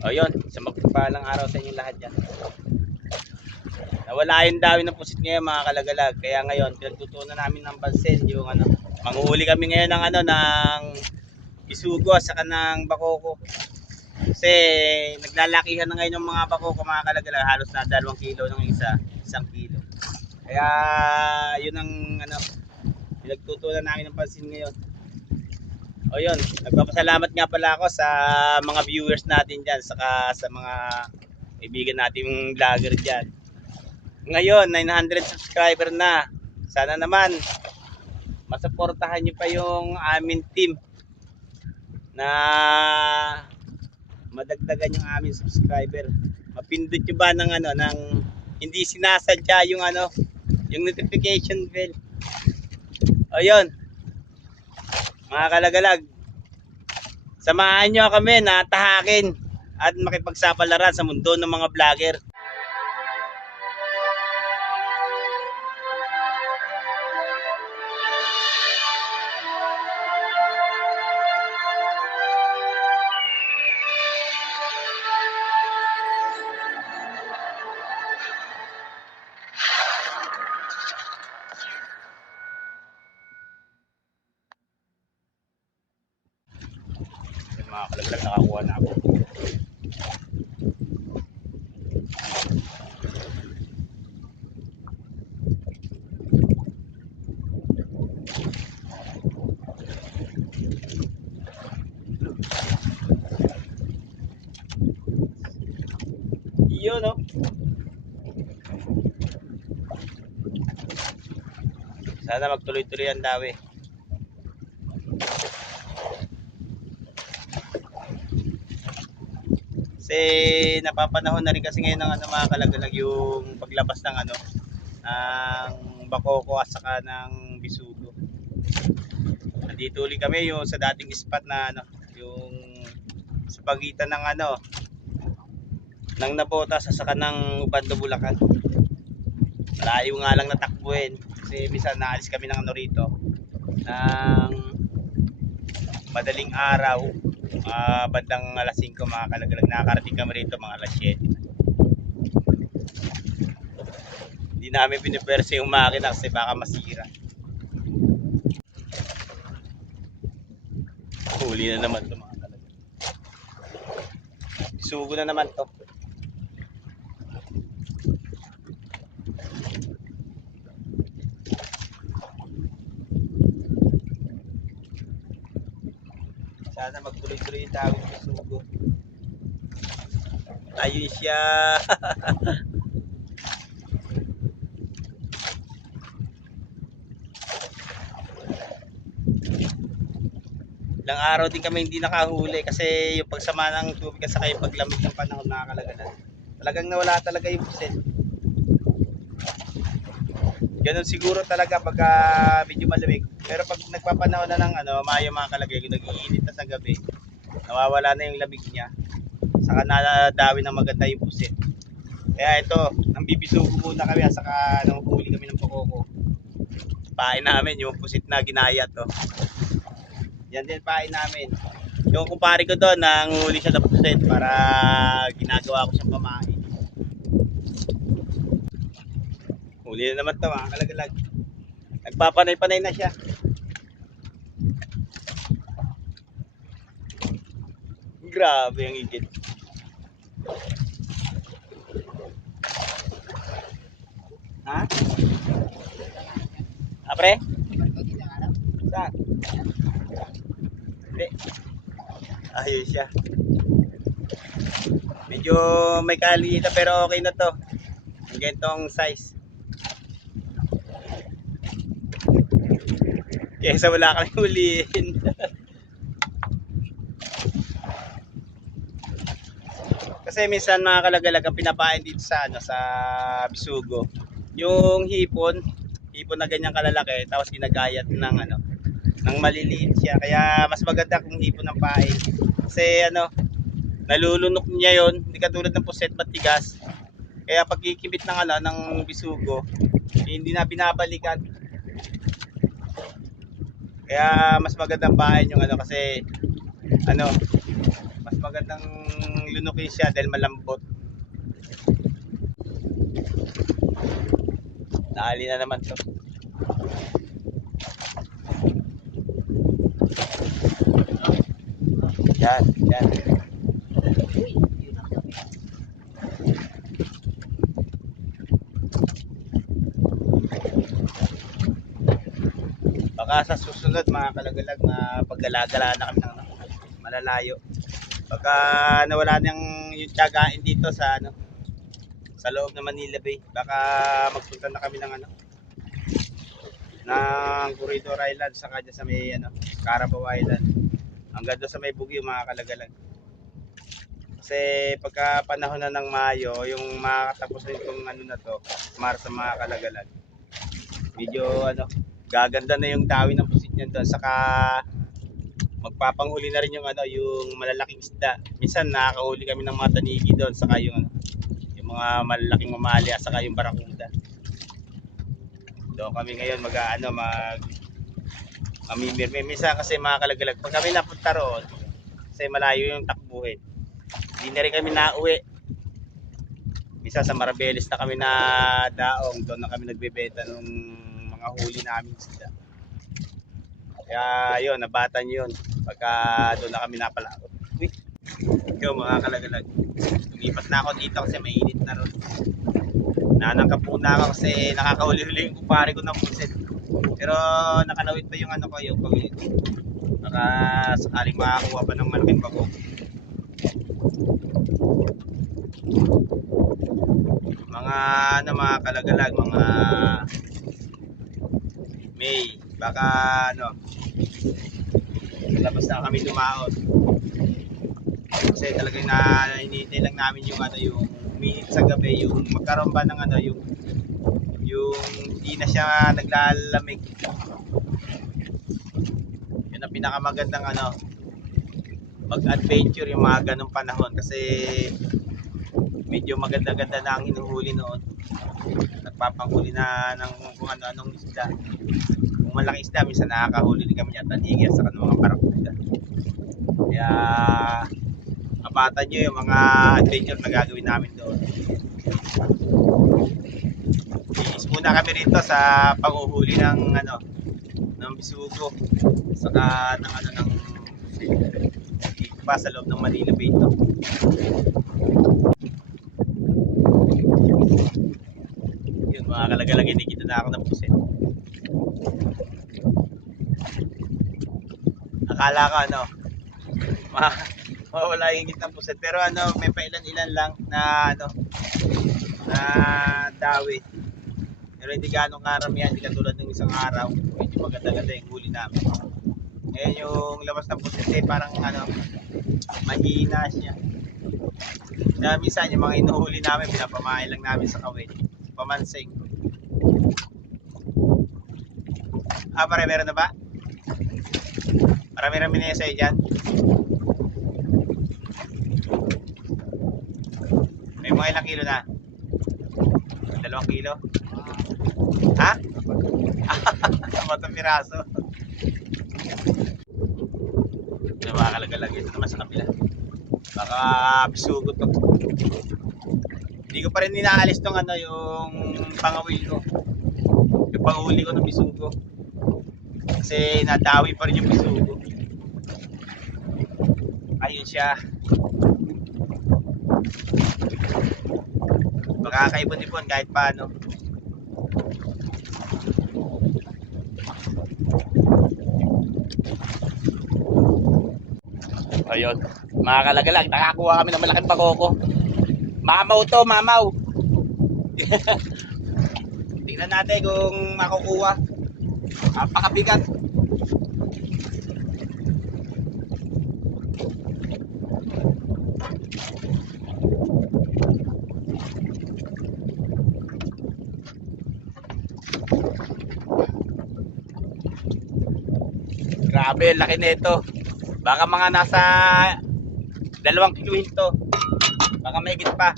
O yun, sa magpapalang araw sa inyong lahat yan. Nawala yung dami ng pusit ngayon mga kalagalag. Kaya ngayon, pinagtutunan namin ng pansin yung ano. Manguhuli kami ngayon ng ano, ng bisugo at saka ng bakoko. Kasi naglalakihan na ngayon yung mga bakoko mga kalagalag. Halos na 2 kilo ng isa, 1 kilo. Kaya yun ang ano, pinagtutunan namin ng pansin ngayon. O yun, nagpapasalamat nga pala ako sa mga viewers natin dyan, saka sa mga kaibigan nating vlogger dyan. Ngayon, 900 subscriber na. Sana naman, masuportahan nyo pa yung aming team na madagdagan yung aming subscriber. Mapindot nyo ba ng ano, ng hindi sinasadya yung ano, yung notification bell. O yun, mga kalagalag, samahan nyo kami na tahakin at makipagsapalaran sa mundo ng mga vlogger. Mga kalaglag, nakakuha na ako. Yun o. Sana magtuloy-tuloy ang dawi. Kasi napapanahon na rin kasi ngayon ng ano mga kalagalag yung paglabas ng ano ng bakoko at saka ng bisugo. Nandito ulit kami yung sa dating spot na ano, yung sa pagitan ng ano ng Nabotas sa saka ng Bando Bulacan. Malayo nga lang natakbuhin kasi minsan naalis kami ng ano rito ng madaling araw. Bandang alas 5 mga kalagalag, nakakarating kami rito mga alas 7. Hindi namin piniperse yung makina kasi baka masira. Huli na naman ito mga kalagalag. Sugo na naman to. Sana magtuloy-tuloy yung tawid ng sugo. Ayun siya. Ilang araw din kami hindi nakahuli kasi yung pagsama ng tubig at saka yung paglamig ng panahon nakakalagalan. Talagang nawala talaga yung puset. Ganun siguro talaga pagka medyo malamig. Pero pag nagpapanahon na ng ano, Mayo mga kalagay, nag-iinit na sa gabi, nawawala na yung lamig niya. Saka nadawin ng maganda yung pusit. Kaya ito, nang bibisugo muna kami at saka nang huli kami ng pakoko. Pain namin yung pusit na ginaya to. Yan din pain namin. Yung kumpare ko doon, nanghuli siya ng pusit para ginagawa ko siyang pamain. Huli na naman ito mga kalagalag. Nagpapanay-panay na siya. Grabe ang igit. Ha? Apre? Saan? Hindi. Ayun siya. Medyo may kalita pero okay na to. Ang ganitong size. Kesa wala kami huliin. Kasi minsan mga kalagalag ang pinapain dito sa ano, sa bisugo. Yung hipon na ganyang kalalaki tapos ginagayat ng ano, ng maliliit siya. Kaya mas maganda kung hipon ng pain. Kasi ano, nalulunok niya 'yon, hindi katulad ng puset matigas. Kaya pag kikibit ng ano ng bisugo, hindi na binabalikan. Kaya mas magandang pain yung ano kasi ano, mas magandang lunukin siya dahil malambot. Naali na naman to. Yan, yan. Baka sa susunod mga kalagalag na paggalagala na kami ng malalayo. Pagka nawala nang yung tiyagain dito sa ano, sa loob ng Manila Bay, baka magpunta na kami ng ano, ng Corridor Island saka dyan sa may ano, Carabao Island. Hanggang doon sa may Bugyo mga kalagalag. Kasi pagka panahon na ng Mayo, yung makakatapos na itong ano na to, Marso mga kalagalag. Medyo ano, gaganda na yung tawin ng pusit niyan doon, saka magpapanghuli na rin yung ano, yung malalaking isda. Minsan nakakahuli kami ng mga tanigi doon, saka yung ano, yung mga malalaking mamali, saka yung barakuda. Doon kami ngayon mamimir. Minsan kasi mga kalagalag, pag kami napunta roon, kasi malayo yung takbuhin, hindi na rin kami nauwi. Minsan sa Marabeles na kami na daong, doon na kami nagbebenta ng mga huli namin isda. Kaya yun, nabatan yun. Pagka doon na kami napalaot. Yung mga kalagalag, lumipat na ako dito kasi mainit na ron. Nanangkap muna ako kasi nakakahuli-huli yung kumpare ko ng pusit. Pero nakalawit pa yung ano ko, yung paglit. Baka sakaling makakuha pa ng malaking bago. Mga ano mga kalagalag, mga May, baka ano, labas na kami lumaot. Kasi talagang hinihintay lang namin yung ano, yung minute sa gabi, yung magkaroon ba ng ano, yung hindi na siya naglalamig. Yun ang pinakamagandang ano, mag-adventure yung mga ganong panahon kasi medyo maganda-ganda na ang hinuhuli noon. Nagpapanghuli na ng kung ano-anong isda. Kung malaki isda, minsan nakakahuli din kami ng tanigi at saka ng mga barakuda. Kaya abatan nyo yung mga adventure na gagawin namin doon. Iis muna kami rito sa panghuhuli ng ano, ng bisugo, saka ng ano, ng pa sa loob ng Manila Bay ito. Yun mga kalagalag, hindi kita na ako ng pusit. Akala ko ano, mawala yung higit ng pusit, pero ano, may pailan-ilan lang na ano, na dawi. Pero hindi ganong karamihan, hindi katulad ng isang araw. Medyo maganda-ganda yung huli namin. Ngayon yung labas ng pusit parang ano, mahina siya. Kaya minsan yung mga inuhuli namin, pinapamahay lang namin sa kawit, pamansing. Pare, meron na ba? Marami-rami na yan sa'yo dyan. May mga ilang kilo na? 2 kilo? Ha? 4 piraso. Yung mga kalagalag, ito naman sa kapila. Baka bisugo to. Hindi ko pa rin inaalis tong ano, yung pangawil ko. Yung panghuli ko ng bisugo. Kasi nadawi pa rin yung bisugo. Ayun siya. Baka kaibon-ibon kahit paano. Ayun, mga kalagalag, nakakuha kami ng malaking bakoko. Mamaw to, mamaw. Tingnan natin kung makukuha. Napakabigat. Grabe, laki nito. Baka mga nasa 2 kiluhin to. Baka may higit pa.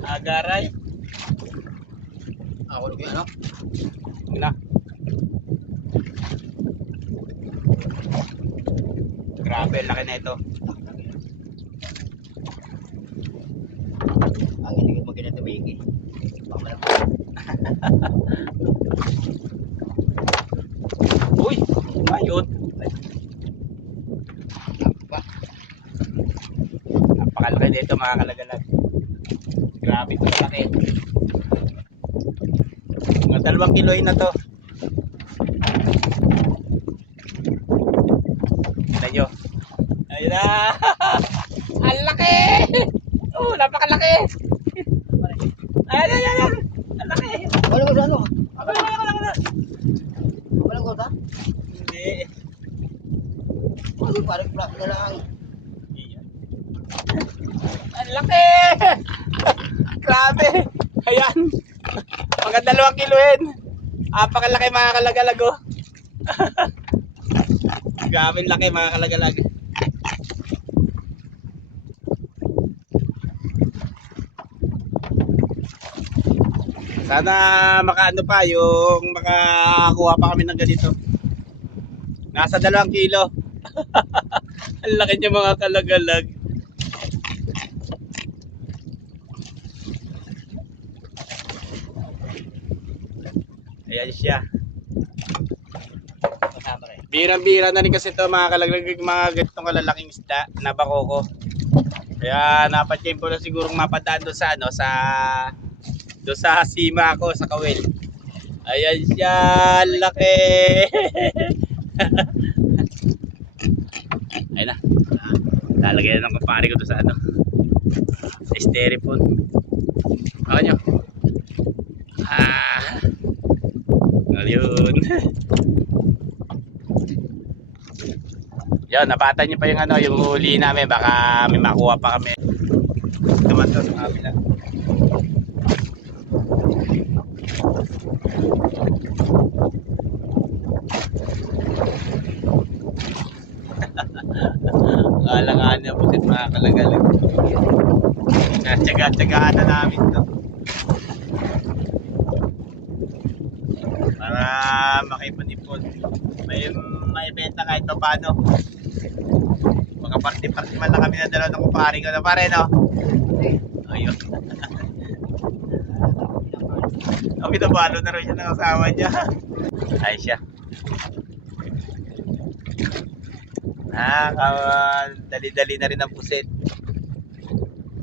Agaray. Ako lang ano? Na. Grabe, laki na ito. Ang hindi mo ginatubig eh. Uy, ayun. Napakalaki nito mga kalagalag. Grabe ito laki. Mga 2 kilo na to. Tignan nyo. Ayun na. Ang laki. Oh, napakalaki. Ayan. Ang laki. Wala ko sa ano? Wala. Wala ko sa? Hindi. Wala parang plak na lang. Ang laki. Grabe. Ayan. Mga 2 kiloin. Apakalaki mga kalagalag oh. Grabe laki mga kalagalag. Sana makaano pa yung makakuha pa kami ng ganito. Nasa 2 kilo. Ang laki niya mga kalagalag. Ayan siya. Birang-bira na rin kasi ito mga kalaglag, mga ganitong kalalaking isda na bakoko. Kaya napatiyempo na sigurong mapadaan doon sa ano, doon sa sima ko sa Kawil. Ayan siya, laki. Ayun na. Lalagyan na ng kumpare ko doon sa ano, sa styrofoam. Ako nyo. Ayun. Yan, napatan niyo pa yung ano, yung huli namin, baka may makuha pa kami. Naman to sa kabila. Alangan niya pusit mga kalagalag. Tsaga-tsagaan na namin to. Para makipanipon. May benta kahit pa paano. Magka-party-party man lang kami na dalawa ng kumpare ko na pare, no? Ayun. Pinabalo na rin siya ng asawa niya. Ay siya. Dali-dali na rin ang pusit.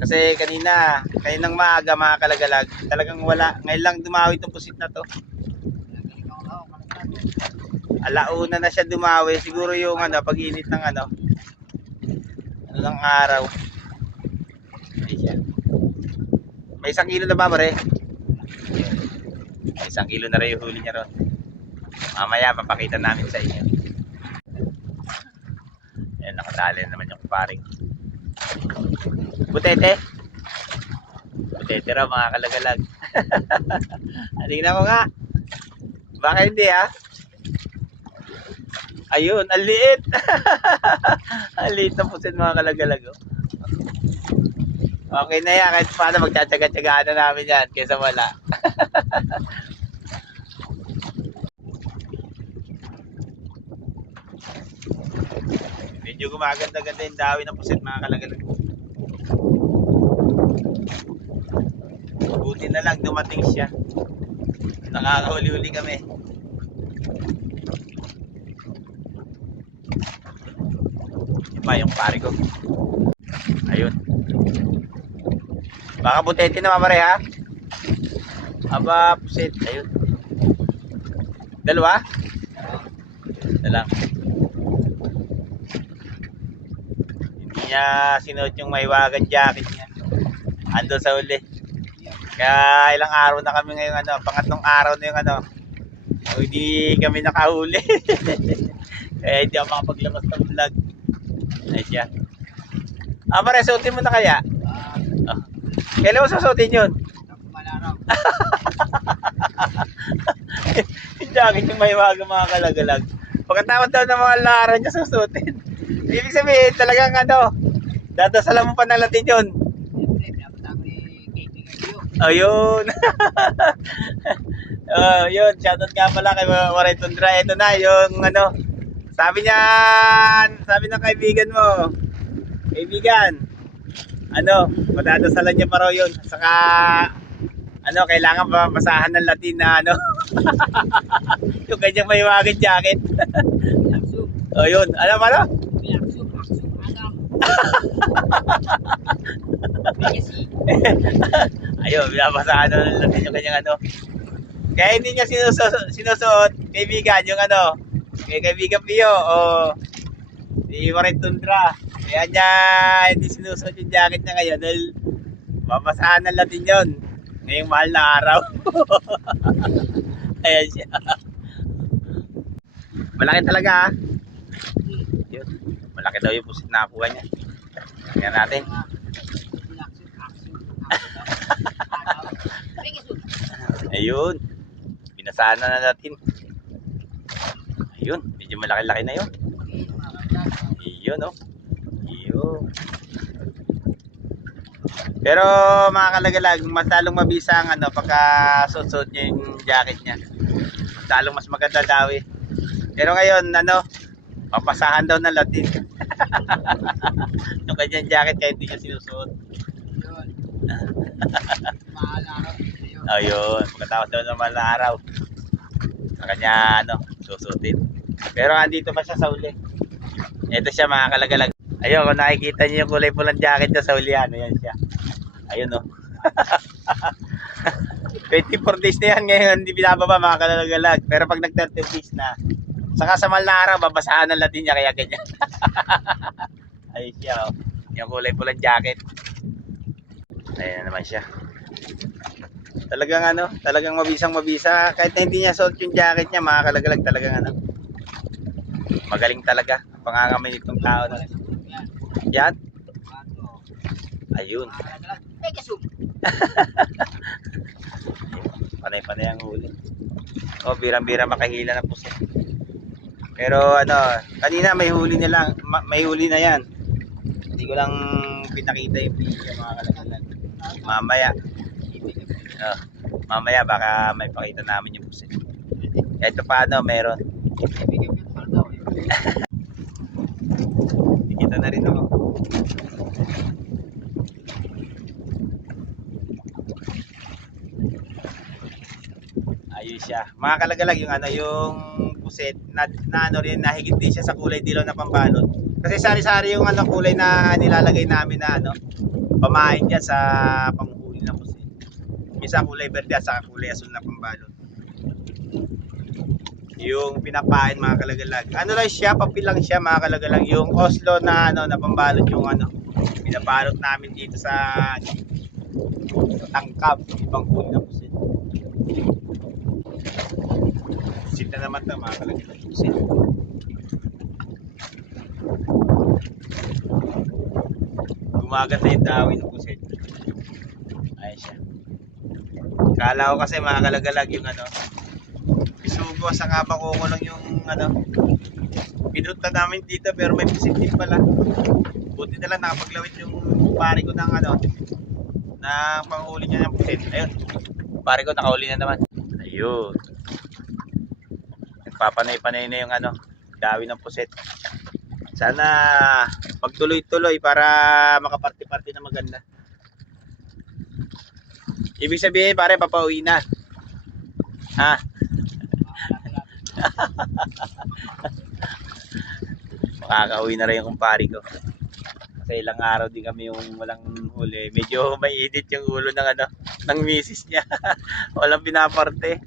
Kasi kaninang maaga mga kalagalag, talagang wala. Ngayon lang dumawi itong pusit na to. Alauna na siya dumawi. Siguro yung ano, pag-init ng ano ng araw. Ay siya. May 1 kilo na ba, pare? May 1 kilo na rin yung huli niya ron. Mamaya papakita namin sa inyo. Ayan, nakadali naman yung paring. Butete. Butete raw mga kalagalag. Tingnan mo nga. Baka hindi ha? Ayun, ang liit. Ang liit na pusit mga kalagalag. Oh. Okay na yan, kahit paano magtsatsaga-tsagaan na namin yan kaysa wala. Medyo gumaganda-ganda yung dawi ng pusit mga kalagalag. Buti na lang dumating siya. Nakakahuli-huli kami. Pa yung pare ko. Ayun. Baka butete na mamare ha. Aba pusit. Ayun. 2? Dalang. Hindi niya sinuot yung maiwagan jacket niya. Ando sa uli. Kaya ilang araw na kami ngayon ano, pangatlong araw na yung ano. Hindi kami nakahuli. Kaya hindi ako makapaglabas ng vlog. Ay siya. Pare, suotin mo na kaya? Oh. Kailan mo susuotin yun? Malaraw. Jacket yung may waga mga kalagalag. Pagkatapos daw ng mga laran niya susuotin. Ibig sabihin talagang ano, dadasalan mo pa ng Latin yun. Ayun. Yun, shoutout nga pala kay Maritondra. Ito na yung ano, sabi ng kaibigan mo, kaibigan, madadasalan niya pa raw yun. Saka, kailangan ba basahan ng Latin na yung kanyang may wagin jacket. Aksum. O yun, ano? Aksum. Adam. Legacy. Ayun, binabasahan na ng Latin yung kanyang Kaya hindi niya sinusuot, kaibigan, yung kay kaibigan Pio, si Warren Tundra. Kaya niya hindi sinusuot yung jacket niya ngayon dahil babasahan ng Latin yun. Ngayong mahal na araw. Ayan siya. Malaki talaga ha. Yun. Malaki daw yung pusit na nakuha niya. Tingnan natin. Ayun. Binasahan na natin. Ayun. Medyo malaki-laki na yun. Ayun oh. Ayun. Pero mga kalagalag, mas lalong mabisa ang pagka suot niya yung jacket niya. Mas lalong mas maganda daw eh. Pero ngayon, papasahan daw ng Latin. Yung kanyang jacket kaya hindi niya sinusuot. Yun. Mahal araw. Ayun, pagkatapos daw ng mahal na araw. Sa kanya, susutin. Pero andito pa siya sa uli. Ito siya mga kalagalag. Ayun, kung nakikita niyo yung kulay pulang jacket niya sa uli, yan siya. Ayun oh. 24 days na yan ngayon, hindi binababa mga kalagalag. Pero pag nag 30 days na, saka sa mahal na araw, babasahan ng Latin niya kaya ganyan. Ayun siya oh. Yung kulay pulang jacket. Ayun naman siya. Talagang mabisang-mabisa. Kahit na hindi niya suot yung jacket niya, mga kalagalag talagang magaling talaga. Pangangamay nitong tao na. Yan. Ayun. Legacy. Panay-panay ang huli. Birang-bira makahila na po siya. Pero kanina may huli na yan. Hindi ko lang pinakita yung video mga kalagalag. Mamaya baka may pakita namin yung pusit. Ito pa meron. Kita na rin ako. Ayun siya. Mga kalagalag yung pusit na nahigit din siya sa kulay dilaw na pambalot. Kasi sari-sari yung kulay na nilalagay namin na pamain dyan sa panghuli ng pusit. Isa kulay verde at saka kulay asul na pambalot. Yung pinapain mga kalagalag. Lang siya, papel lang siya mga kalagalag. Yung Oslo na na pambalot yung pinabalot namin dito sa tangkab, ibang kulay na pusit. Pusit na naman ito mga kalagalag. Pusit. Gumaganda yung dawin ng pusit. Ayun siya. Kala ko kasi mga kalagalag yung isugo sa kabako ko lang yung pinunta namin dito pero may pusit din pala. Buti na lang nakapaglawit yung pare ko ng na panghuli niya ng pusit. Ayun. Pare ko nakahuli na naman. Ayun. Nagpapanay-panay na yung dawin ng pusit. Sana magtuloy-tuloy para makaparte-parte na maganda. Ibig sabihin pare papauwi na. Ha? Makakauwi na rin yung kumpare ko. Kasi ilang araw din kami yung walang huli. Medyo may edit yung ulo ng misis niya. Walang pinaparte.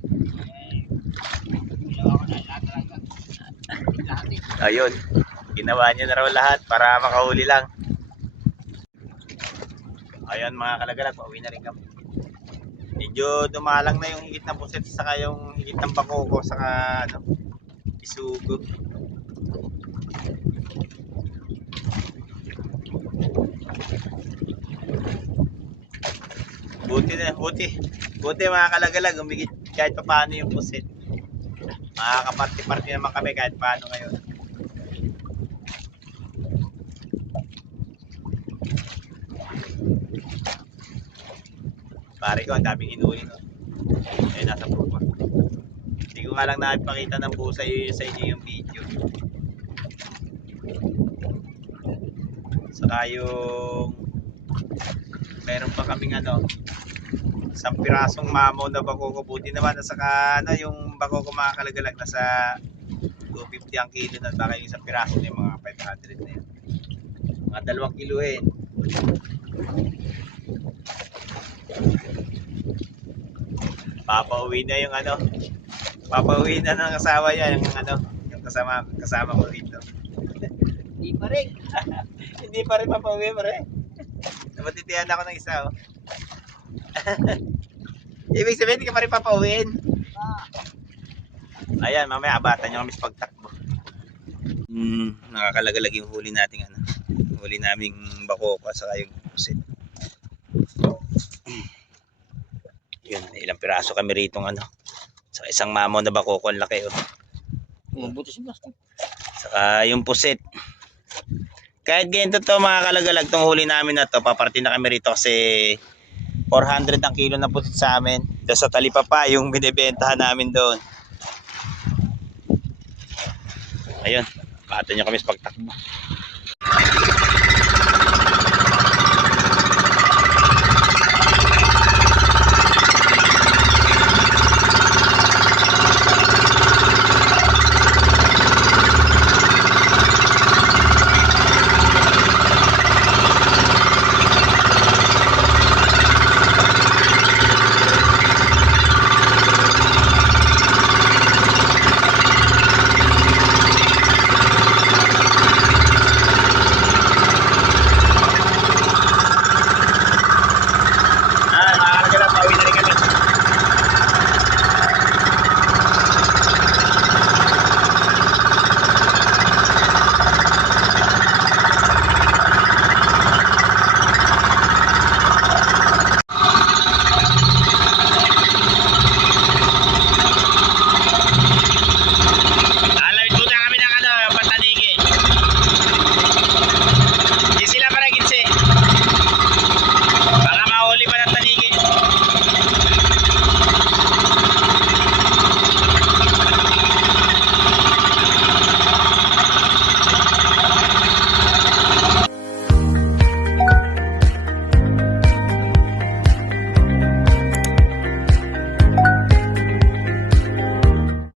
Ayun. Ginawa niya na raw lahat para makahuli lang. Ayun mga kalagalag, pauwi na rin kami. Medyo dumalang na yung higit ng pusit saka yung higit ng bakoko saka isugo. Buti mga kalagalag, umigit kahit pa paano yung pusit. Makakaparte-parte naman kami kahit paano ngayon. Pare ko, ang daming inuwi, no? Ayun, nasa pupa. Hindi ko nga lang nakipakita ng buo sa inyo yung video. Saka yung meron pa kaming ano, isang pirasong mamaw na bakoko. Buti naman saka ano, yung bakoko mga kalagalag nasa 250 ang kilo na, baka yung isang piraso na yung mga 500 na yun. Mga 2 kiluhin. Papauwi na yung ano, papauwi na ng asawa niya, yung ano, yung kasama ko rito. Hindi pa rin. Hindi pa rin papauwi pa rin. Namatitihan ako ng isa, oh. Ibig sabihin, hindi ka pa rin papauwiin. Ayan, mamaya abatan nyo kami sa pagtakbo. Nakakalagalag yung huli nating ano. Huli naming bakoko at saka yung pusit. Yun, ilang piraso kami rito ano. Saka isang mamaw na bakoko, ang laki, oh. Mabuti si plastic. Saka yung pusit. Kahit ganito to mga kalagalag, tong huli namin na to, paparty na kami rito kasi 400 ang kilo na pusit sa amin. Tapos sa talipapa, yung binibentahan namin doon. Ayun, bata nyo kami sa pagtakbo.